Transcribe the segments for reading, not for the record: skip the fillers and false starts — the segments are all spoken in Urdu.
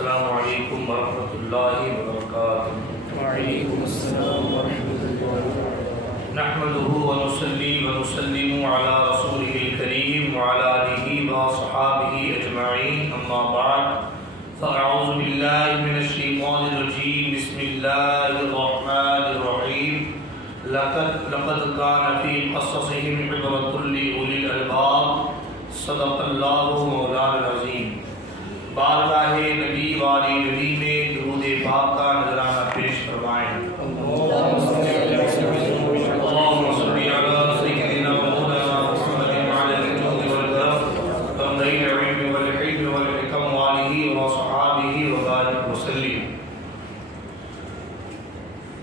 السلام علیکم ورحمۃ اللہ وبرکاتہ۔ وعلیکم السلام ورحمۃ اللہ۔ نحمده ونصلي ونسلم على رسوله الكريم وعلى آله وصحابه أجمعين، أما بعد فأعوذ بالله من الشيطان الرجيم، بسم الله الرحمن الرحيم۔ لقد كان في قصصهم عبرة لأولي الألباب، صدق الله مولانا العظیم۔ بارگاہ نبی والی نبی میں درود پاک کا نذرانہ پیش فرمائیں۔ اللہم صلی علی سیدنا مولانا محمد وعلی الجود والکرم ومن العلم والحلم والحکم وآلہ وصحابہ وبارک وسلم۔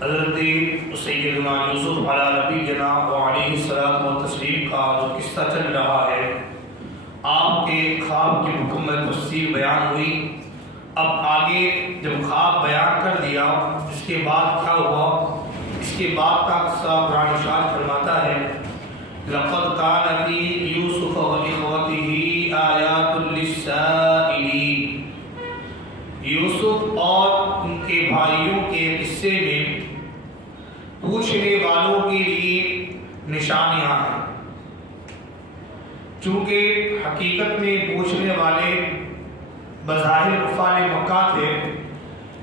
حضرت سیدنا یوسف علی نبینا وعلیہ الصلوۃ والتسلیم کا جو قصہ چل رہا ہے، آپ کے خواب کی مکمل تفصیل بیان ہوئی۔ اب آگے جب خواب بیان کر دیا، اس کے بعد کیا ہوا، اس کے بعد کا قصہ قرآن ارشاد فرماتا ہے، لقد كان في يوسف وإخوته آيات للسائلين۔ یوسف اور ان کے بھائیوں کے قصے میں پوچھنے والوں کے لیے نشانیاں ہیں۔ چونکہ حقیقت میں پوچھنے والے بظاہر کفار مکہ تھے،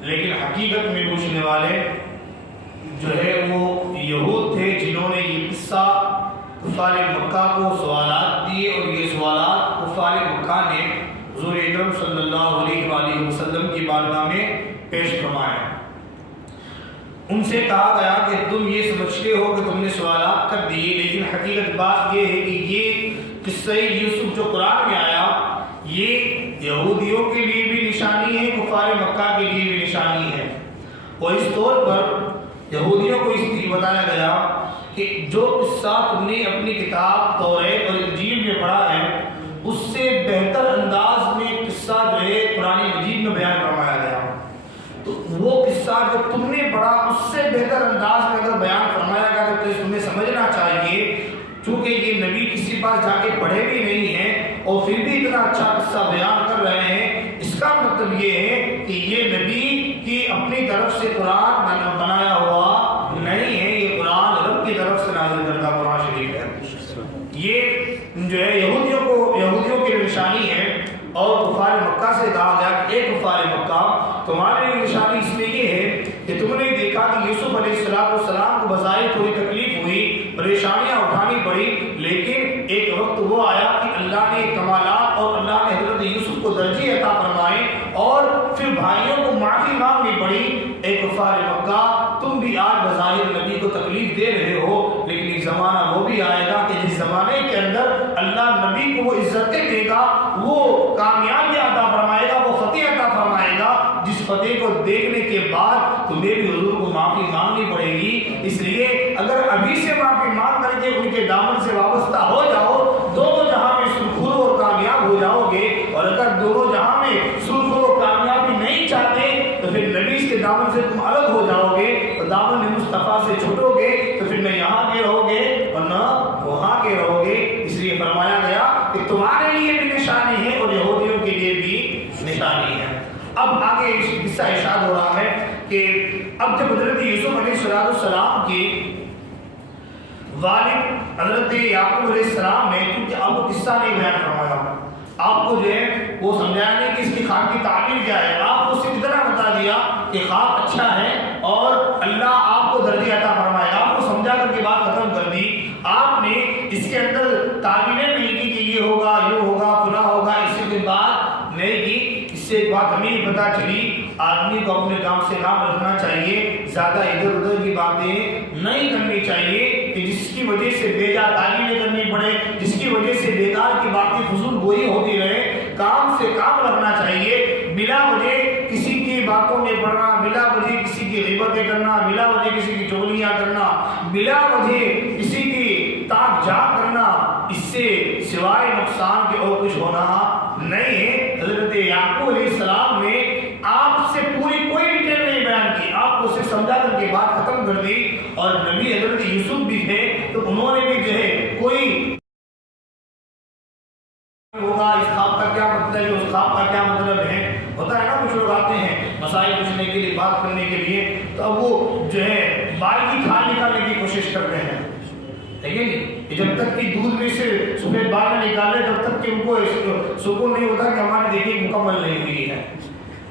لیکن حقیقت میں پوچھنے والے جو ہے وہ یہود تھے، جنہوں نے یہ قصہ کفار مکہ کو سوالات دیے، اور یہ سوالات کفار مکہ نے حضور اکرم صلی اللہ علیہ وآلہ وسلم کی بارگاہ میں پیش فرمائے۔ ان سے کہا گیا کہ تم یہ سمجھتے ہو کہ تم نے سوالات کر دیے، لیکن حقیقت بات یہ ہے کہ یہ قصہ یوسف جو قرآن میں آیا، یہ یہودیوں کے لیے بھی نشانی ہے، کفار مکہ کے لیے بھی نشانی ہے۔ اور اس طور پر یہودیوں کو اس لیے بتایا گیا کہ جو قصہ تم نے اپنی کتاب توریت اور انجیل میں پڑھا ہے، اس سے بہتر انداز میں قصہ جو ہے قرآن مجید میں بیان فرمایا گیا۔ تو وہ قصہ جو تم نے پڑھا، اس سے بہتر انداز میں اگر بیان فرمایا گیا تو تمہیں سمجھنا چاہیے، چونکہ یہ نبی کسی پاس جا کے پڑھے بھی نہیں ہیں اور پھر بھی اتنا اچھا قصہ بیان کر رہے ہیں، اس کا مطلب یہ ہے کہ یہ نبی کی اپنی طرف سے قرآن بنایا ہوا نہیں ہے، یہ قرآن رب کی طرف سے نازل کردہ قرآن شریف ہے۔ یہ جو ہے یہودیوں کی نشانی ہے۔ اور کفار مکہ سے کہا گیا کہ اے کفار مکہ، تمہارے لیے نشانی اس لیے یہ ہے کہ تم نے دیکھا کہ یوسف علیہ السلام کو بظاہر تھوڑی تکلیف ہوئی، پریشانیاں اٹھانی پڑی، لیکن ایک وقت وہ آیا کہ اللہ نے کمالات اور اللہ نے حضرت یوسف کو درجے عطا فرمائے، اور پھر بھائیوں کو معافی مانگنی پڑی۔ اے کفار مکہ، تم بھی آج بظاہر نبی کو تکلیف دے رہے ہو، لیکن ایک زمانہ وہ بھی آئے گا کہ جس زمانے کے اندر اللہ نبی کو وہ عزتیں دے گا، وہ کامیابی عطا فرمائے گا، وہ فتح عطا فرمائے گا، جس فتح کو دیکھنے کے بعد تمہیں بھی حضور کو معافی مانگنی پڑے گی۔ اس لیے اگر ابھی سے معافی مانگ کر کے ان کے دامن سے وابستہ ہو جاؤ، دونوں جہاں میں سرخرو اور کامیاب ہو جاؤ گے، اور اگر دونوں جہاں میں سرخرو اور کامیابی نہیں چاہتے تو پھر نبی کے دامن سے تم الگ ہو جاؤ گے، اور دامن مصطفیٰ سے چھوٹو گے تو پھر نہ یہاں کے رہو گے اور نہ وہاں کے رہو گے۔ اس لیے فرمایا گیا کہ تمہارے لیے بھی نشانی ہے اور یہودیوں کے لیے بھی نشانی ہے۔ اب آگے قصہ ارشاد ہو رہا ہے کہ اب جب حضرت یوسف علیہ السلام کی والد حضرت یعقوب علیہ السلام نے، کیونکہ آپ کو قصہ نہیں بیان فرمایا، آپ کو جو ہے وہ سمجھایا نہیں کہ اس کی خواب کی تعبیر کیا ہے، آپ کو صرف اتنا بتا دیا کہ خواب اچھا ہے اور اللہ آپ کو درجہ عطا فرمائے گا، آپ کو سمجھا کر کے بات ختم کر دی۔ آپ نے اس کے اندر تعبیریں نہیں کی کہ یہ ہوگا، یہ ہوگا، فلاں ہوگا، اس سے کوئی بات نہیں کی۔ اس سے ایک بات ہمیں پتہ چلی، آدمی کو اپنے کام سے کام رکھنا چاہیے، زیادہ ادھر ادھر کی باتیں نہیں کرنی چاہیے کہ جس کی وجہ سے بے جا تعلیمیں کرنی پڑے، جس کی وجہ سے بیکار کی باتیں فضول گوئی ہوتی رہے۔ کام سے کام رکھنا چاہیے، بلا وجہ کسی کی باتوں میں پڑنا، بلا وجہ کسی کی غیبتیں کرنا، بلا وجہ کسی کی چغلیاں کرنا، بلا وجہ کسی کی تاک جھاک کرنا، اس سے سوائے نقصان کے اور کچھ ہونا نہیں ہے۔ حضرت یعقوب علیہ السلام نے آپ سے پوری کوئی ڈیٹیل نہیں بیان کی، آپ کو صرف سمجھا کر کے بات ختم کر دی۔ اور نبی حضرت یوسف بھی تھے تو انہوں نے بھی جو ہے کوئی ہوگا اس خواب کا کیا مطلب ہے، اس خواب کا کیا مطلب ہے، ہوتا ہے نا کچھ کچھ لوگ آتے ہیں مسائل پوچھنے کے لیے، بات کرنے کے لیے، تو اب وہ جو ہے بال کی کھال نکالنے کی کوشش کرتے ہیں، ٹھیک ہے جی، جب تک کہ دودھ میں سے سفید بال نہ نکالے تب تک کہ ان کو سکون نہیں ہوتا کہ ہماری دیکھیے مکمل نہیں ہوئی ہے۔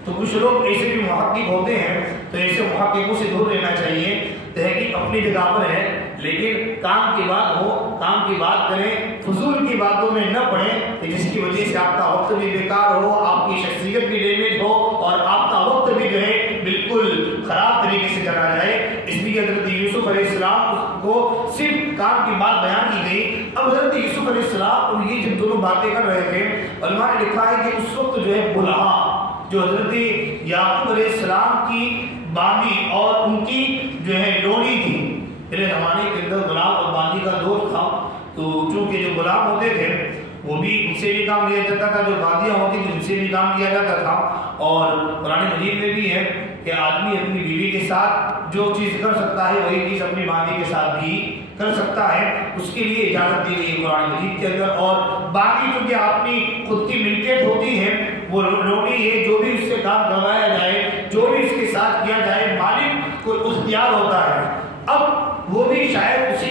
تو کچھ لوگ ایسے بھی محقق ہوتے ہیں، تو ایسے محققوں سے دور رہنا چاہیے۔ تحقیق اپنی جگہ پر ہے، لیکن کام کی بات ہو، کام کی بات کریں، فضول کی باتوں میں نہ پڑیں جس کی وجہ سے آپ کا وقت بھی بیکار ہو، آپ کی شخصیت بھی ڈیمیج ہو، اور آپ کا وقت بھی جو ہے بالکل خراب طریقے سے چلا جائے۔ اس لیے حضرت یوسف علیہ السلام کو صرف کام کی بات بیان کی گئی۔ اب حضرت یوسف علیہ السلام اور یہ جب دونوں باتیں کر رہے تھے، علماء نے لکھا ہے کہ اس وقت جو ہے بلہا جو حضرت یعقوب علیہ السلام کی باندی اور ان کی جو ہے لونی تھی، پہلے زمانے کے اندر غلام اور باندی کا دور تھا، تو چونکہ جو غلام ہوتے تھے وہ بھی ان سے بھی کام لیا جاتا تھا، جو باندیاں ہوتی تھیں ان سے بھی کام لیا جاتا تھا۔ اور قرآن مجید میں بھی ہے کہ آدمی اپنی بیوی کے ساتھ جو چیز کر سکتا ہے وہی چیز اپنی باندی کے ساتھ بھی کر سکتا ہے، اس کے لیے اجازت دی گئی ہے قرآن مجید کے اندر۔ اور باقی چونکہ اپنی خود کی ملکیت ہوتی ہے، وہ لونی ہے، جو بھی اس سے کام کروایا جائے، جو بھی اس کے ساتھ کیا جائے، مالک کو اختیار ہوتا ہے۔ اب وہ بھی شاید اسی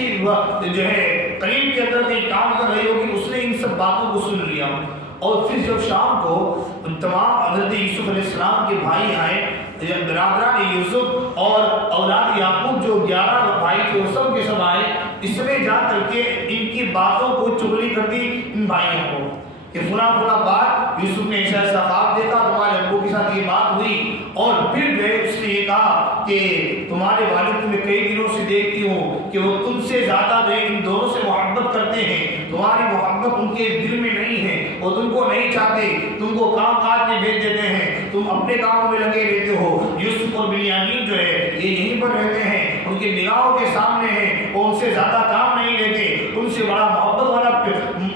جو ہے قریب کے اندر کوئی کام کر رہی ہوگی، اس نے ان سب باتوں کو سن لیا، اور پھر جب شام کو تمام حضرت یوسف علیہ السلام کے بھائی آئے، برادران یوسف اور اولاد یعقوب جو 11 بھائی تھے وہ سب کے سب آئے، اس نے جا کر کے ان کی باتوں کو چغلی کر دی ان بھائیوں کو کہ فلاں فلاں بات یوسف نے ایسا ایسا خواب دیکھا، تمہارے ابو کے ساتھ یہ بات ہوئی، اور پھر جو ہے اس نے یہ کہا کہ تمہارے والد تمہیں کئی دنوں سے دیکھتی ہوں کہ وہ تم سے زیادہ جو ہے ان دونوں سے محبت کرتے ہیں، تمہاری محبت ان کے دل میں نہیں ہے، وہ تم کو نہیں چاہتے، تم کو کام کاج میں بھیج دیتے ہیں، تم اپنے کاموں میں لگے رہتے ہو۔ یوسف اور بنیامین جو ہے یہ یہیں پر رہتے ہیں، ان کے نگاہوں کے سامنے ہیں، وہ ان سے زیادہ کام نہیں لیتے، ان سے بڑا محبت والا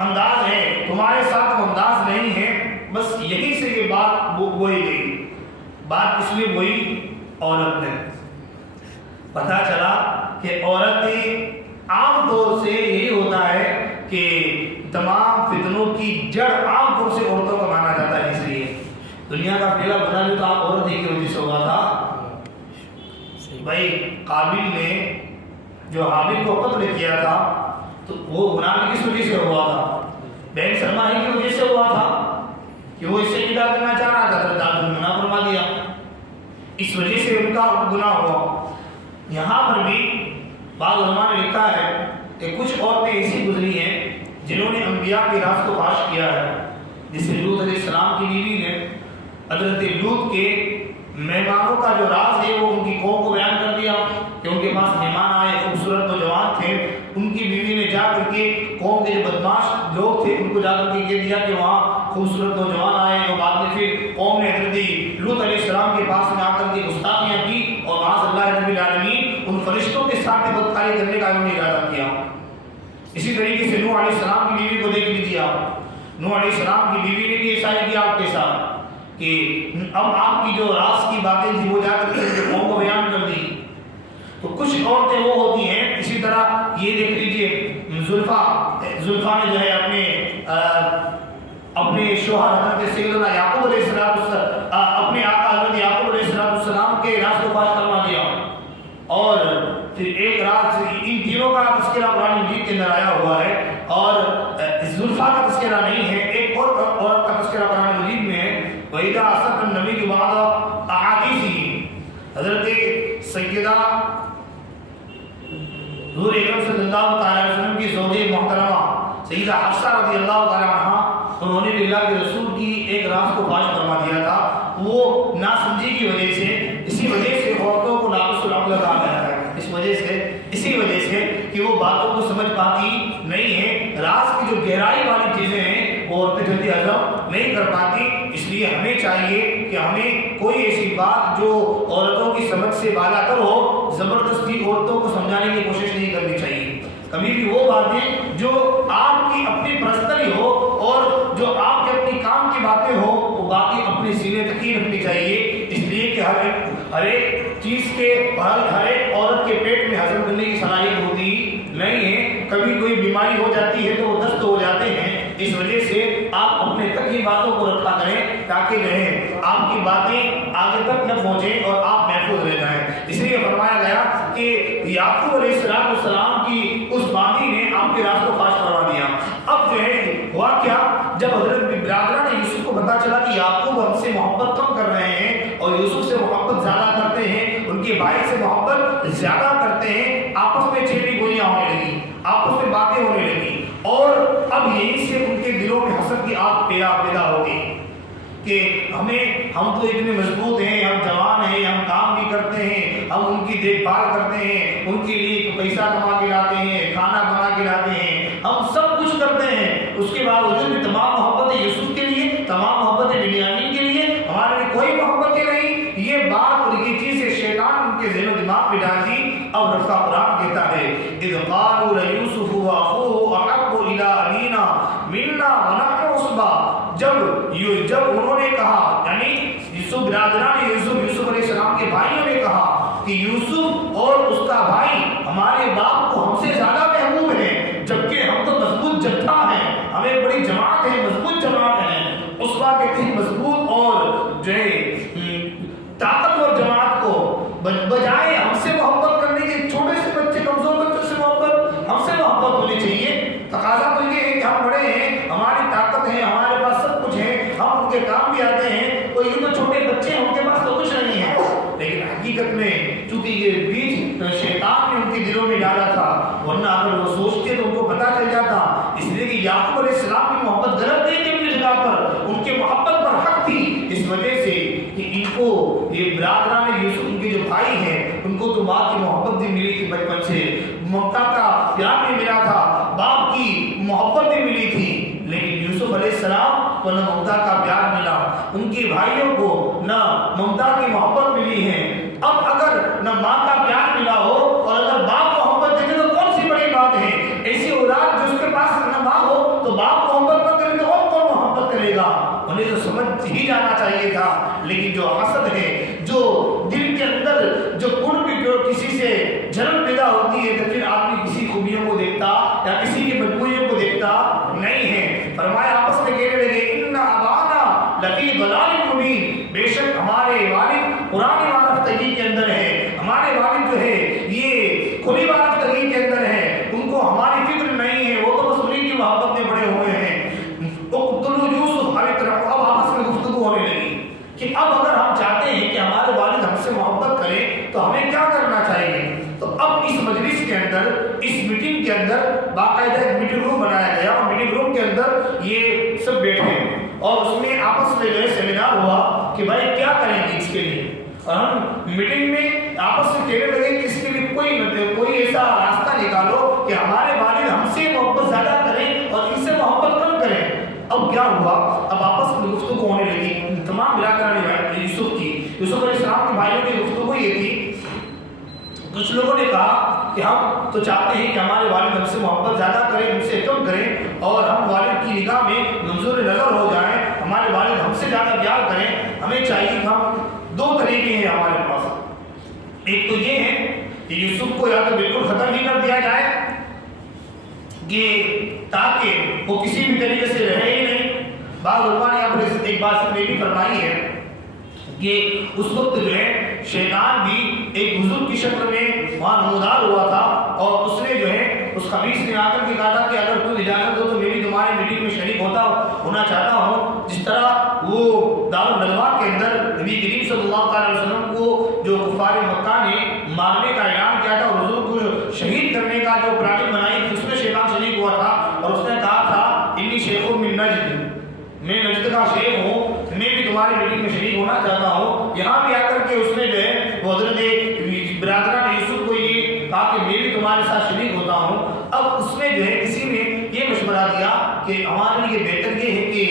انداز ہے، تمہارے ساتھ وہ انداز نہیں ہے۔ بس یہیں سے یہ بات بوئی گئی۔ بات اس لیے بوئی عورت نے، پتہ چلا کہ عورتیں عام طور سے یہی ہوتا ہے کہ تمام فتنوں کی جڑ عام طور سے عورتوں کو مانا جاتا ہے، اس لیے دنیا کا پہلا بنا جو تھا عورت ہی کی وجہ سے ہوا تھا۔ بھائی قابل نے جو حابل کو قتل کیا تھا تو وہ گناہ کس وجہ سے ہوا تھا؟ بہن سلمہ ہی کی وجہ سے ہوا تھا کہ وہ اس سے نکاح کرنا چاہ رہا تھا، تو داد منع فرما دیا، اس وجہ سے ان کا گناہ ہوا۔ یہاں پر بھی بعض علماء نے لکھا ہے کہ کچھ عورتیں ایسی گزری ہیں جنہوں نے انبیاء کے راز کو فاش کیا ہے، جس میں لوط علیہ السلام کی بیوی نے حضرت لوط کے مہمانوں کا جو راز ہے وہ ان کی قوم کو بیان کر دیا کہ ان کے پاس مہمان آئے، خوبصورت نوجوان تھے، ان کی بیوی نے جا کر کے قوم کے جو بدماش لوگ تھے ان کو جا کر کے کہہ دیا کہ وہاں خوبصورت نوجوان آئے، اور بعد میں پھر قوم نے حضرت لوط علیہ السلام کے پاس میں آ کر کے گستاخیاں کی، اور معاذ اللہ رب العالمین ان فرشتوں کے ساتھ بدکاری کرنے کا انہوں نے ارادہ کیا۔ اسی طریقے سے نوح علیہ السلام کی بیوی کو دیکھ لیجیے آپ، نوح علیہ السلام کی بیوی نے بھی ایسا ہی کیا آپ کے ساتھ کہ اب آپ کی جو راز کی باتیں تھی وہ جا کر کے قوم کو بیان کر دی۔ تو کچھ عورتیں وہ ہوتی ہیں، اسی طرح یہ دیکھ لیجیے زلفا نے جو ہے اپنے شوہر حضرت سیدنا یعقوب علیہ السلام اپنے آقا حضرت یعقوب علیہ السلام کے راز کو فاش کروا دیا، اور پھر ایک راز ان تینوں کا تذکرہ قرآن مجید کے اندر آیا ہوا ہے، اور زلفا کا تذکرہ نہیں ہے، ایک اور عورت کا تذکرہ قرآن مجید میں ہے۔ وَإِذَا أَسَرَّ النَّبِيُّ بَعْضَ أَحَادِيثِهِ، حضرت سیدہ حضور اکرم صلی اللہ تعالی علیہ وسلم کی زوجہ محترمہ سیدہ حفصہ رضی اللہ تعالی عنہ، انہوں نے بھی اللہ کے رسول کی ایک راز کو فاش کروا دیا تھا، وہ ناسمجھی کی وجہ سے، اسی وجہ سے عورتوں کو ناقص العقل کہا گیا ہے، اسی وجہ سے کہ وہ باتوں کو سمجھ پاتی نہیں ہے، راز کی جو گہرائی والی چیزیں ہیں وہ عورتیں جلدی ہضم نہیں کر پاتی۔ اس لیے ہمیں چاہیے کہ ہمیں کوئی ایسی بات جو عورتوں کی سمجھ سے بالا تر ہو، زبردستی عورتوں کو سمجھانے کی کوشش نہیں کرنی چاہیے۔ کبھی بھی وہ باتیں جو آپ کی اپنی پرسنلی ہو اور جو آپ کے اپنی کام کی باتیں ہو، وہ باتیں اپنے سینے تک ہی رکھنی چاہیے، اس لیے کہ ہر ایک چیز کے ہر ایک عورت کے پیٹ میں ہضم کرنے کی صلاحیت ہوتی نہیں ہے۔ کبھی کوئی بیماری ہو جاتی ہے تو وہ دست ہو جاتے ہیں، اس وجہ سے آپ اپنے تک ہی باتوں کو رکھا کریں تاکہ جو ہے آپ کی باتیں آگے تک نہ پہنچے اور آپ محفوظ رہ جائیں. اس لیے فرمایا گیا کہ یعقوب علیہ السلام کی اس باندھی نے آپ کے راز کو فاش کروا دیا. اب جو ہے ہوا کیا، جب حضرت برادران یوسف کو پتا چلا کہ یعقوب ہم سے محبت کم کر رہے ہیں اور یوسف سے محبت زیادہ کرتے ہیں، ان کے بھائی سے محبت زیادہ کرتے ہیں، آپس میں چھیڑی گولیاں ہونے لگی، آپس میں باتیں ہونے لگی، اور اب یہیں سے ان کے دلوں میں حسد کی آگ پیدا ہو گئی کہ ہم تو اتنے مضبوط ہیں، ہم جوان ہیں، ہم کام بھی کرتے ہیں، ہم ان کی دیکھ بھال کرتے ہیں، ان کے لیے پیسہ کما کے لاتے ہیں، کھانا بنا کے لاتے ہیں، ہم سب کچھ کرتے ہیں، اس کے باوجود بھی تمام محبتیں یوسف کے لیے، تمام محبتیں بنیامین کے لیے، ہمارے لیے کوئی محبتیں نہیں. یہ بات اور یہ چیزیں شیطان ان کے ذہن و دماغ میں ڈال دی. اب رفع قرآن کہتا ہے اذ قالوا ليوسف واخوه احب الى ابينا منا ونحن عصبہ، جب انہوں نے کہا، یعنی یوسف برادران یوسف علیہ السلام کے بھائیوں نے کہا کہ یوسف اور اس کا بھائی ہمارے باپ کو ہم سے زیادہ محبوب ہیں، جبکہ ہم تو مضبوط جتھا ہیں، ہمیں بڑی جماعت ہے، مضبوط جماعت ہے. عصبہ کہتے ہیں مضبوط اور جو ہے طاقتور جماعت کو، بجائے ہم سے محبت کرنے کے چھوٹے سے بچے، کمزور بچوں سے محبت، ہم سے محبت ہونی چاہیے. تقاضا تو یہ ہے کہ ہم بڑے ہیں، ہماری طاقت ہے، ہمارے پاس سب کچھ ہے، ہم ان کے کام بھی آتے ہیں، تو یہ تو چھوٹے بچے ہیں، ان کے پاس تو کچھ نہیں ہے. لیکن حقیقت میں چونکہ یہ بیج شیطان نے ان کے دلوں میں ڈالا تھا، ورنہ اگر وہ سوچتے تو ان کو پتا چل جاتا. اس لیے کہ یعقوب علیہ السلام کی محبت غلط نہیں تھی اپنی جگہ پر، ان کے محبت پر حق تھی، اس وجہ سے کہ ان کو یہ برادران یوسف، ان کے جو بھائی ہیں، ان کو تو ماں کی محبت بھی ملی تھی بچپن سے، ممتا کا پیار بھی ملا تھا، باپ کی محبت بھی ملی تھی. لیکن یوسف علیہ السلام کو نہ ممتا کا پیار ملا، ان کے بھائیوں کو نہ ممتا کی محبت ملی ہے. اب اگر نہ ماں کا پیار ملا ہو اور اگر باپ محبت دیتے تو کون سی بڑی بات ہے. ایسی اولاد جو اس کے پاس نہ ماں ہو تو باپ محبت نہ کرے تو اور کون محبت کرے گا. انہیں تو سمجھ ہی جانا چاہیے تھا. لیکن جو حسد ہے، جو دل کے اندر جو قرب کسی سے جلن پیدا ہوتی ہے، تو پھر آدمی کسی خوبیوں کو دیکھتا یا کسی کی بدگوئیوں کو دیکھتا نہیں ہے. فرمایا آپس میں کہنے لگے ان ابانا لفی ضلال مبین، بے شک ہمارے والد قرآن وارفتگی کے اندر ہے، ہمارے والد جو ہے یہ کھلی وارفتگی کے اندر ہے، ان کو ہماری فکر نہیں ہے، وہ تو بس انہیں کی محبت میں بڑے ہوئے ہیں. اقتلوا یوسف، اب آپس میں گفتگو ہونے لگی کہ اب اگر ہم چاہتے ہیں کہ ہمارے والد ہم سے محبت کریں تو ہمیں کیا کرنا چاہیے. تو اب اس مجلس کے اندر، اس میٹنگ کے اندر باقاعدہ ایک میٹنگ روم بنایا گیا، اور میٹنگ روم کے اندر یہ سب بیٹھے اور اس میں آپس میں جو ہے سیمینار ہوا کہ بھائی کیا کریں گے اس کے لیے. اور ہم میٹنگ میں آپس میں کہنے لگے کہ اس کے لیے کوئی ایسا راستہ نکالو کہ ہمارے والد ہم سے محبت زیادہ کریں اور ان سے محبت کم کریں. اب کیا ہوا، اب آپس میں گفتگو ہونے لگی تمام برادران یوسف علیہ السلام کے بھائیوں کی گفتگو یہ تھی. کچھ لوگوں نے کہا کہ ہم تو چاہتے ہیں کہ ہمارے والد ہم سے محبت زیادہ کریں، ہم سے کم کریں، اور ہم والد کی نگاہ میں منظور نظر ہو جائیں، ہمارے والد ہم سے زیادہ پیار کریں. ہمیں چاہیے کہ ہم دو طریقے ہیں ہمارے پاس. ایک تو یہ ہے کہ یوسف کو یا تو بالکل ختم ہی کر دیا جائے کہ تاکہ وہ کسی بھی طریقے سے رہے ہی نہیں. بعض علماء نے اب ایک بات یہ بھی فرمائی ہے کہ اس وقت جو ہے شیطان بھی ایک بزرگ کی شکل میں وہاں نمودار ہوا تھا، اور اس نے جو ہے اس خبیث نے آ کر کے کہا تھا کہ اگر تم اجازت دو تو میں بھی تمہاری میٹنگ میں شریک ہونا چاہتا ہوں. جس طرح وہ دارالندوا کے اندر نبی کریم صلی اللہ علیہ وسلم کو جو کفار مکہ نے مارنے کا اعلان کیا تھا اور حضور کو شہید کرنے کا جو پلاننگ بنائی تھی، اس میں شیطان شریک ہوا تھا اور اس نے کہا تھا انی شیخ من نجد، میں نجد کا شیخ ہوں، میں بھی تمہاری میٹنگ میں شریک ہونا چاہتا ہوں. یہاں بھی آ کر کے اس نے جو ہے وہ حضرت برادران یوسف کو یہ کہا کہ میں بھی تمہارے ساتھ شریک ہوتا ہوں. اب اس میں جو ہے کسی نے یہ مشورہ دیا کہ ہمارے لیے بہتر یہ ہے کہ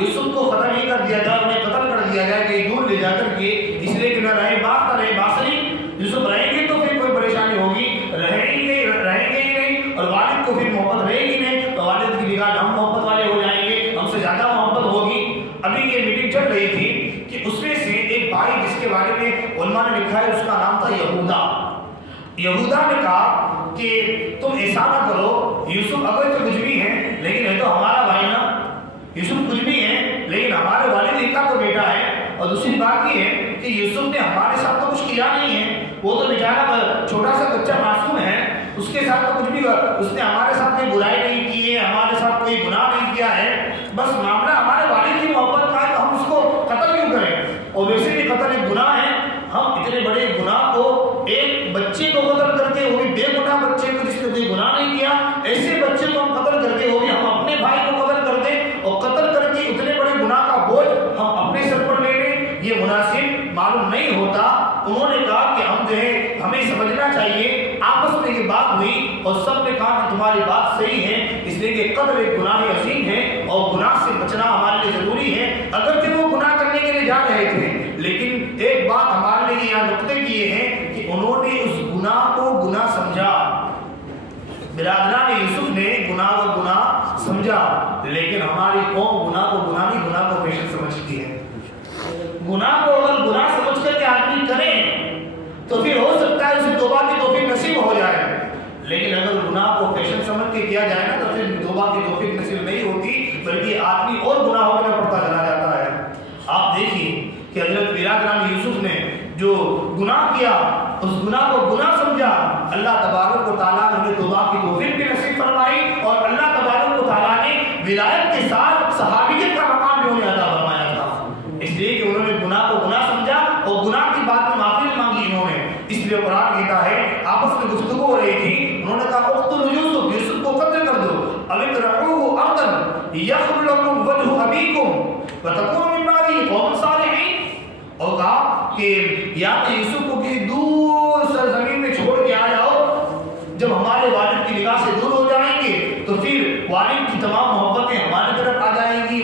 یوسف کو ختم ہی کر دیا جائے، انہیں قتل کر دیا جائے کہ دور لے جا کر کے، اس لیے کہ نہ رہے باپ نہ رہے باسری. یوسف رہیں گے تو پھر کوئی پریشانی ہوگی، رہیں گے ہی نہیں، اور والد کو پھر محبت رہے گی نہیں، تو والد کی نگاہ ہم محبت والے ہو جائیں گے، ہم سے زیادہ محبت ہوگی. ابھی یہ میٹنگ چل رہی تھی کہ اس میں سے ایک بھائی جس کے بارے میں علماء نے لکھا ہے، اس کا نام تھا یہودا نے کہا کہ تم ایسا نہ کرو، یوسف اگر تو کچھ بھی ہے لیکن ہے تو ہمارا بھائی نا، یوسف کچھ بھی ہے لیکن ہمارے والد کا تو بیٹا ہے، اور دوسری بات یہ ہے کہ یوسف نے ہمارے ساتھ تو کچھ کیا نہیں ہے، وہ تو بیچارہ چھوٹا سا بچہ معصوم ہے، اس کے ساتھ تو کچھ بھی، اس نے ہمارے ساتھ کوئی برائی نہیں کی ہے، ہمارے ساتھ کوئی گناہ نہیں کیا ہے، بس معاملہ ہمارے والد کی محبت کا ہے تو ہم اس کو قتل کیوں کریں؟ اور ویسے بھی قتل ایک گناہ ہے، ہم اتنے بڑے گناہ کو، ایک بچے کو قتل کر کے، وہ بھی بے گناہ بچے کو جس نے کوئی گناہ نہیں کیا، ایسے بچے کو ہم قتل کر کے، وہ بھی ہم اپنے بھائی کو قتل کر دیں اور قتل کر کے اتنے بڑے گناہ کا بوجھ ہم اپنے سر پر لے لیں، یہ مناسب معلوم نہیں ہوتا۔ انہوں نے کہا کہ ہم جو ہے ہمیں سمجھنا چاہیے، آپس میں یہ بات ہوئی اور سب نے کہا کہ تمہاری بات صحیح ہے، اس لیے کہ قتل ایک گناہ عظیم ہے اور گناہ سے بچنا ہمارے لیے ضروری ہے، اگرچہ وہ گناہ کرنے کے لیے جا رہے تھے، لیکن ایک بات ہمارے لیے یہاں نقطے کی یہ ہے کہ انہوں نے اس گناہ کو گناہ سمجھا، برادران یوسف نے گناہ کو گناہ سمجھا، لیکن ہماری قوم گناہ کو گناہ نہیں، گناہ کو فیشن سمجھتی ہے۔ گناہ کو اگر گناہ سمجھ کر کے آدمی کرے تو پھر ہو سکتا ہے اسے توبہ کی توفیق نصیب ہو جائے، لیکن اگر گناہ کو فیشن سمجھ کے کیا جائے نا تو پھر توبہ کی توفیق نصیب نہیں ہوتی، بلکہ آدمی اور گناہوں میں پڑتا چلا جاتا ہے۔ آپ دیکھیے کہ حضرت برادران یوسف نے جو گناہ کیا، اس گناہ کو گناہ سمجھا، اللہ تبارک و تعالیٰ نے انہیں توبہ کی توفیق بھی نصیب فرمائی اور اللہ تبارک و تعالیٰ نے ولایت کے ساتھ صحابیت کا مقام بھی انہیں عطا فرمایا تھا، اس لیے کہ انہوں نے گناہ کو گناہ سمجھا اور گناہ کی بات میں معافی مانگی انہوں نے۔ اس لیے قرآن کہتا ہے، آپس میں گفتگو ہو رہی تھی، انہوں نے کہا اقتلوا یوسف، یوسف کو قتل کر دو، او اطرحوه ارضا یخل لکم وجہ ابیکم وتکونوا من بعدہ قوما صالحین، اور کہا کہ یا تو یوسف کو کسی دور سرزمین میں چھوڑ کے آ جاؤ، جب ہمارے والد کی نگاہ سے دور ہو جائیں گے تو پھر والد کی تمام محبتیں ہماری طرف آ جائیں گی،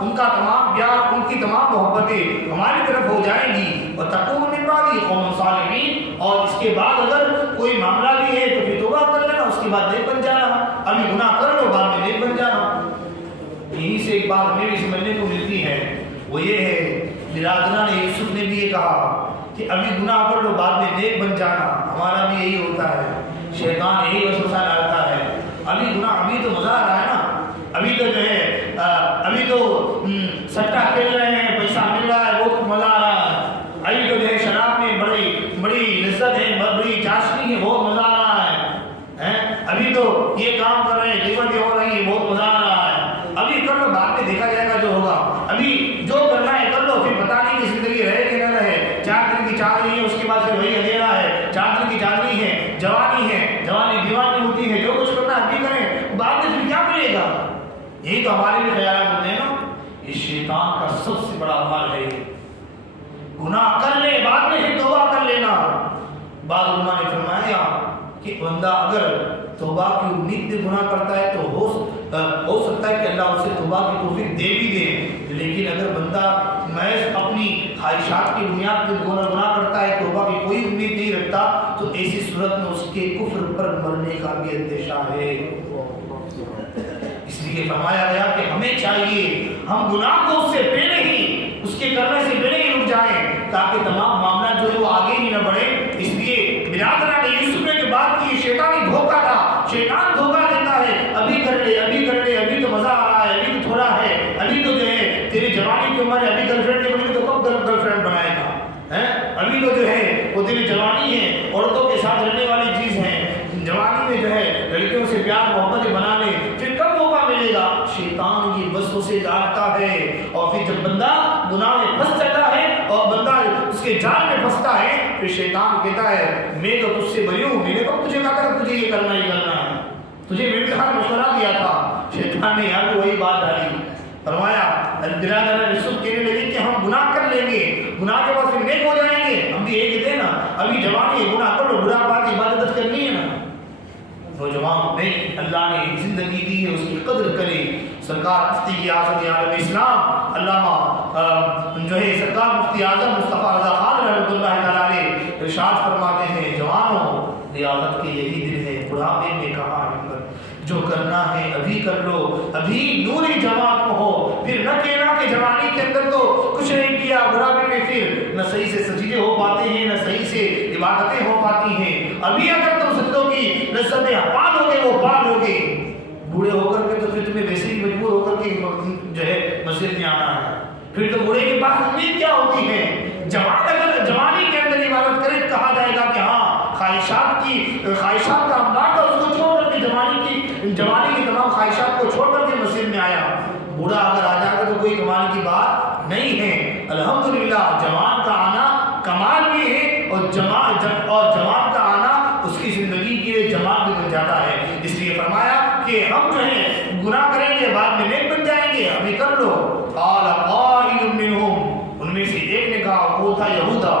ان کا تمام پیار، ان کی تمام محبتیں ہماری طرف ہو جائیں گی، اور تکون من بعدہ قوم صالحین، اور اس کے بعد اگر کوئی معاملہ بھی ہے تو پھر توبہ کر لینا، اس کے بعد نیک بن جانا، ابھی گناہ کر لو بعد میں نیک بن جانا۔ یہیں سے ایک بات ہمیں بھی سمجھنے کو ملتی ہے، وہ یہ ہے برادران یوسف نے بھی یہ کہا کہ ابھی گناہ کر لو بعد میں نیک بن جانا، ہمارا بھی یہی ہوتا ہے، شیطان یہی وسوسہ ڈالتا ہے، ابھی گناہ، ابھی تو مزہ آ رہا ہے نا، ابھی تو جو ہے ابھی تو سٹا کھیل رہے ہیں، پیسہ مل رہا ہے، بہت مزہ آ رہا ہے، ابھی تو جو ہے شراب میں بڑی لذت ہے، بڑی چاشنی ہے، بہت مزہ آ رہا ہے، ابھی تو یہ کام کر رہے ہیں، قیمتیں ہو رہی ہیں، بہت مزہ آ رہا ہے، ابھی کر لو بعد میں دیکھا جائے گا جو ہوگا، ابھی جو کرنا ہے کر لو، پھر پتہ نہیں کہ زندگی رہے کہ نہ رہے، 4 دن کی چاندنی ہے، اس کے بعد پھر وہی اندھیرا ہے، 4 دن کی چاندنی ہے، جوانی دیوانی ہوتی ہے، جو کچھ کرنا ہے ابھی کریں، بعد میں پھر کیا ملے گا؟ یہی تو ہمارے بھی خیالات ہوتے ہیں نا، یہ شیطان کا سب سے بڑا عمل ہے، گناہ کر لے بعد میں پھر توبہ کر لینا۔ بعض علماء نے فرمایا کہ بندہ اگر توبہ کی امید سے گناہ کرتا ہے تو ہو سکتا ہے کہ اللہ اسے توبہ کی توفیق دے بھی دے، لیکن اگر بندہ محض اپنی خواہشات کی بنیاد پر گناہ کرتا ہے، توبہ کی کوئی امید نہیں رکھتا، تو ایسی صورت میں اس کے کفر پر مرنے کا بھی اندیشہ ہے۔ اس لیے فرمایا گیا کہ ہمیں چاہیے ہم گناہ کو اس سے پہلے ہی، اس کے کرنے سے پہلے ہی رک جائیں، تاکہ تمام معاملہ جو ہے وہ آگے ہی نہ بڑھے۔ اس لیے برادران یوسف نے جو بات کی، شیطانی دھوکہ تھا، شیطان دھوکہ دیتا ہے، ابھی کر لے، ابھی تو مزہ آ رہا ہے، ابھی تو تھوڑا ہے، ابھی تو جو ہے تیری جوانی کی عمر ہے، ابھی گرل فرینڈ نہیں بنی تو کب گرل فرینڈ بنائے گا، ابھی تو جو ہے وہ تیری جوانی ہے، عورتوں کے ساتھ رہنے والی چیز ہے، جوانی میں جو ہے لڑکیوں سے پیار محبت بنا لے، پھر کب موقع ملے گا؟ شیطان یہ وسوسے ڈالتا ہے، اور پھر جب بندہ گناہ میں پھنس جاتا ہے اور بندہ اس کے جال میں پھنستا ہے، پھر شیطان کہتا ہے میں تو تجھ سے بری ہوں، میں نے کب تجھے کہا تھا تجھے یہ کرنا ہی کرنا ہے، تجھے میں بھی ہر مشورہ دیا تھا۔ شیطان نے یہاں بھی وہی بات ڈالی، فرمایا برادران یوسف کہنے لگے کہ ہم گناہ کر لیں گے، گناہ کے بعد پھر نیک ہو جائیں گے، ہم بھی یہ کہتے ہیں نا ابھی جوانی ہے، گناہ کر لو، برا بات عبادت کرنی ہے نا، نوجوان نہیں، اللہ نے زندگی دی ہے، اس کی قدر کرے۔ سرکار مفتی اعظم عالم اسلام علامہ جو ہے سرکار مفتی اعظم مصطفیٰ رضا خان رحمۃ اللہ تعالیٰ علیہ ارشاد فرماتے ہیں، جوانوں ریاضت کے یہی دن ہے، بڑھاپے میں کہاں ہمت، جو کرنا ہے ابھی کر لو، ابھی نوری جوان میں ہو، پھر نہ کہنا کہ جوانی کے اندر تو کچھ نہیں کیا، بڑھاپے میں پھر نہ صحیح سے سجدے ہو پاتے ہیں، نہ صحیح سے عبادتیں ہو پاتی ہیں، ابھی اگر تم سجدوں کی لذتیں پال ہوگے وہ پال ہوگے، بوڑھے ہو کر کے تو پھر تمہیں ویسے ہی مجبور ہو کر کے جو ہے مسجد میں آنا ہے، پھر تو بوڑھے کے پاس امید کیا ہوتی ہے؟ جوان اگر جوانی کے اندر عبادت کرے کہا جائے گا کہ ہاں خواہشات کا امبار تھا، اس کو چھوڑ کر کے جوانی کی تمام خواہشات کو چھوڑ کر کے مسجد میں آیا۔ بوڑھا اگر آ جائے گا تو کوئی کمال کی بات نہیں ہے۔ الحمدللہ جوان کا آنا کمال بھی ہے، اور جوان کا آنا اس کی زندگی کے لیے جمال بھی بن جاتا ہے۔ اس لیے فرمایا کہ ہم جو ہے گناہ کریں گے بعد میں نیک بن جائیں گے، ابھی کر لو۔ قال قائل منہم، ان میں سے ایک نے کہا، وہ تھا یہودا،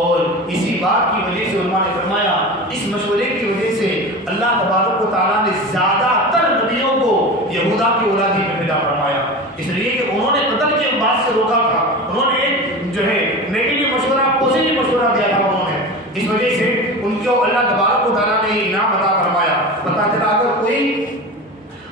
اور اسی بات کی وجہ سے علماء نے فرمایا اس مشورے کی وجہ سے اللہ تبارک و تعالیٰ نے زیادہ تر نبیوں کو یہودا کی اولادی میں پیدا فرمایا، اس لیے کہ انہوں نے قتل کے بات سے روکا تھا، انہوں نے ایک جو ہے نیگیٹو مشورہ پازیٹیو مشورہ دیا تھا انہوں نے، اس وجہ سے ان کو اللہ تبارک و تعالیٰ نے انعام عطا فرمایا۔ پتہ چلا اگر کوئی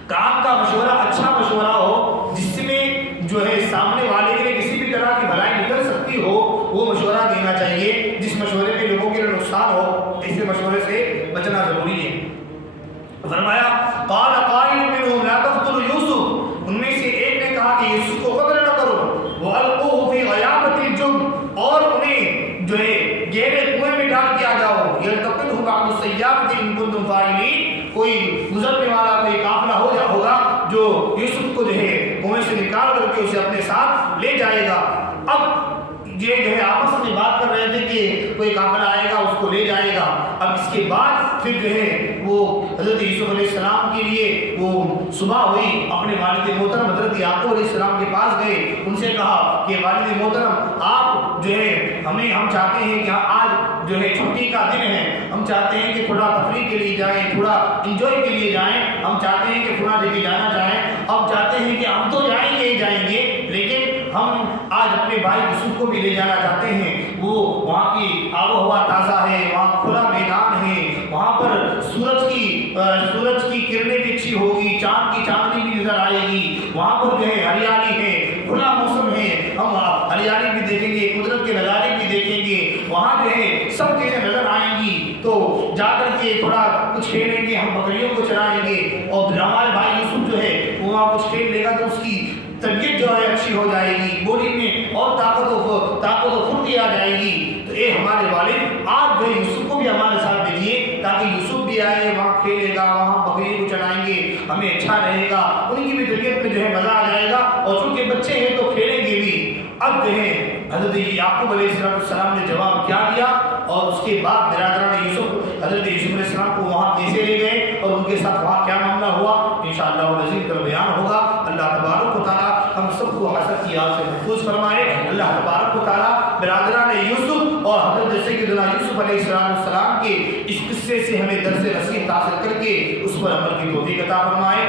کام کا مشورہ اچھا مشورہ ہو جس میں جو ہے سامنے والے کے لیے کسی بھی طرح کی بھلائی نکل سکتی ہو، وہ مشورہ دینا چاہیے۔ جس مشورے میں لوگوں کے لیے نقصان ہو ایسے مشورے سے بچنا ضروری ہے۔ فرمایا قال قائل منهم لا تقتلوا یوسف، ان میں سے ایک نے کہا کہ یوسف کو قتل نہ کرو، والقوه في غیابۃ الجب، اور انہیں جو ہے گہرے کنویں میں ڈال دیا جاؤ، یلتقطه بعض السیارۃ ان کنتم فاعلین، کوئی گزرنے والا کوئی قافلہ ہوگا جو یوسف کو جو ہے کنویں سے نکال کر کے اسے اپنے ساتھ لے جائے گا۔ اب یہ جو ہے آپس میں بات کر رہے تھے کہ کوئی قافلہ آئے گا اس کو لے جائے گا۔ اب اس کے بعد پھر جو ہے وہ حضرت یوسف علیہ السلام کے لیے وہ صبح ہوئی، اپنے والد محترم حضرت یعقوب علیہ السلام کے پاس گئے، ان سے کہا کہ والد محترم آپ جو ہے ہم چاہتے ہیں کہ آج جو ہے چھٹی کا دن ہے، ہم چاہتے ہیں کہ تھوڑا تفریح کے لیے جائیں، تھوڑا انجوائے کے لیے جائیں، ہم چاہتے ہیں کہ تھوڑا جگہ جانا چاہیں، ہم چاہتے ہیں کہ ہم تو جائیں گے ہی جائیں گے، لیکن ہم آج اپنے بھائی یوسف کو بھی لے جانا چاہتے ہیں۔ وہ وہاں کی آب و ہوا تازہ ہے، وہاں کھلا میدان ہے، وہاں پر سورج کی کرنیں بھی اچھی ہوگی، چاند کی چاندنی بھی نظر آئے گی، وہاں پر جو ہے ہریالی ہے، کھلا موسم ہے، ہم ہریالی بھی دیکھیں گے، قدرت کے نظارے بھی دیکھیں گے، وہاں جو ہے سب چیزیں نظر آئیں گی، تو جا کر کے تھوڑا کچھ کھیلیں گے، ہم بکریوں کو چرائیں گے، اور ہمارے بھائی یوسف جو ہے وہ وہاں کچھ کھیل لے گا تو اس کی طبیعت جو ہے اچھی ہو جائے گی، باڈی میں اور طاقت و پھرتی آ جائے گی۔ تو اے ہمارے والد آپ جو ہے یوسف کو بھی ہمارے ساتھ بھیجیے تاکہ یوسف بھی آئے، وہاں کھیلے گا، وہاں بکری کو چڑھائیں گے، ہمیں اچھا رہے گا، ان کی بھی طبیعت میں جو ہے مزہ آ جائے گا، اور چونکہ بچے ہیں تو کھیلیں گے بھی۔ اب جو ہے حضرت یعقوب علیہ السلام نے جواب کیا دیا، اور اس کے بعد برادران حضرت یوسف علیہ السلام کو وہاں کیسے لے گئے اور ان کے ساتھ وہاں کیا معاملہ ہوا، انشاءاللہ العزیز کل بیان ہوگا۔ اللہ تبارک و تعالیٰ ہم سب کو حسد کی آگ سے محفوظ فرمائے۔ اللہ تبارک و تعالیٰ برادران یوسف اور حضرت سیدنا یوسف علیہ السلام کے اس قصے سے ہمیں درس نصیحت حاصل کر کے اس پر عمل کی توفیق عطا فرمائے۔